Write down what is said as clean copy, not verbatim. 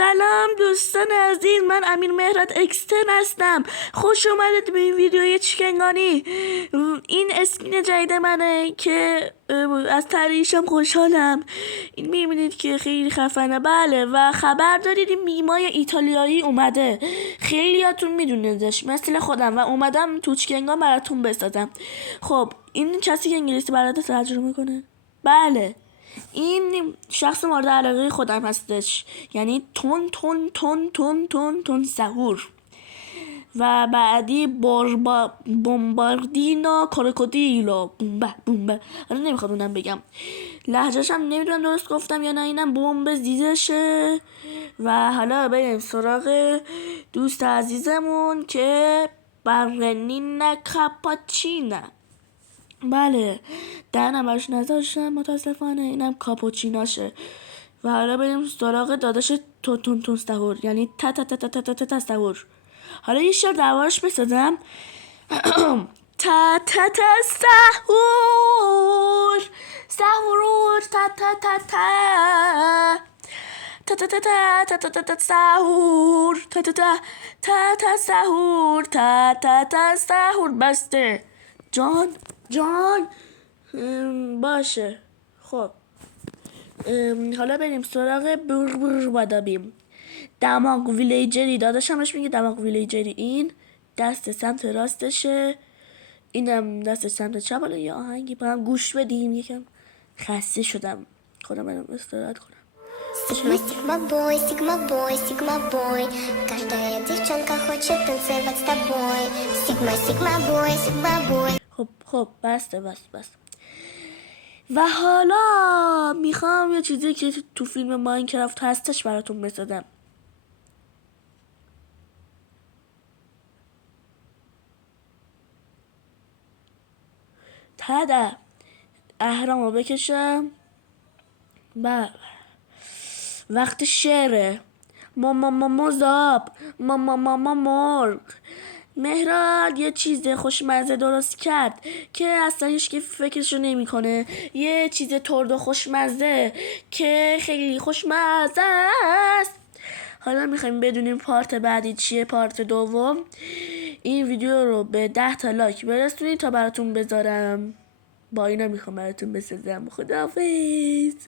سلام دوستان عزیز، من امیر مهرت اکسترن هستم. خوش اومدید به این ویدیوی چیکنگانی. این اسکین جدید منه که از طریقشم خوشحالم. این میبینید که خیلی خفنه. بله، و خبر دارید این میمای ایتالیایی اومده، خیلیاتون میدونیدش مثل خودم، و اومدم تو چیکنگان براتون بسازم. خب این کسی که انگلیسی بلده ترجمه میکنه؟ بله، این شخص مورد علاقه خودم هستش، یعنی تون تون تون تون تون تون سهور. و بعدی بومباردینو کروکودیلو بومبه بومبه. حالا نمیخواد اونم بگم، لهجه‌ش هم نمیدونم درست گفتم یا نه. اینم بمب زیزشه. و حالا بریم سراغ دوست عزیزمون که برنینا کاپاچینا. بله، دهنم براش نذاشتم متاسفانه. اینم کاپوچیناشه. و حالا بریم سراغ داداش تون تون سهور، یعنی تا تا تا تا تا تا تا سهور. حالا یه شعر دربارش بسازم. تا تا تا سهور سهور تا تا تا تا تا تا تا تا تا تا تا سهور تا تا تا تا تا سهور تا تا تا سهور. بسته جان باشه. خب حالا بریم سراغ بادابیم. دماغ ویلیجری، داداشمش میگه دماغ ویلیجری. این دست سمت راستشه، اینم دست سمت چپ. حالا یه آهنگی با هم گوش بدیم، یکم خسته شدم، خودم برم استراحت کنم. Сигма, сигма бой, сигма бой, сигма бой. Каждая девчонка хочет танцевать с тобой. Сигма, сигма бой, сигма бой. خب بسته. و حالا میخوام یه چیزی که تو فیلم ماینکرافت هستش براتون بسازم. تدا اهرامو بکشم. بله، وقت شعره. مزاب مرغ. مهراد یه چیز خوشمزه درست کرد که اصلا هیچکی فکرشو نمیکنه. یه چیز ترد و خوشمزه که خیلی خوشمزه است. حالا میخوایم بدونیم پارت بعدی چیه، پارت دوم. این ویدیو رو به 10 تا لایک برسونید تا براتون بذارم. با اینا میخوام براتون بسازم. خداحافظ.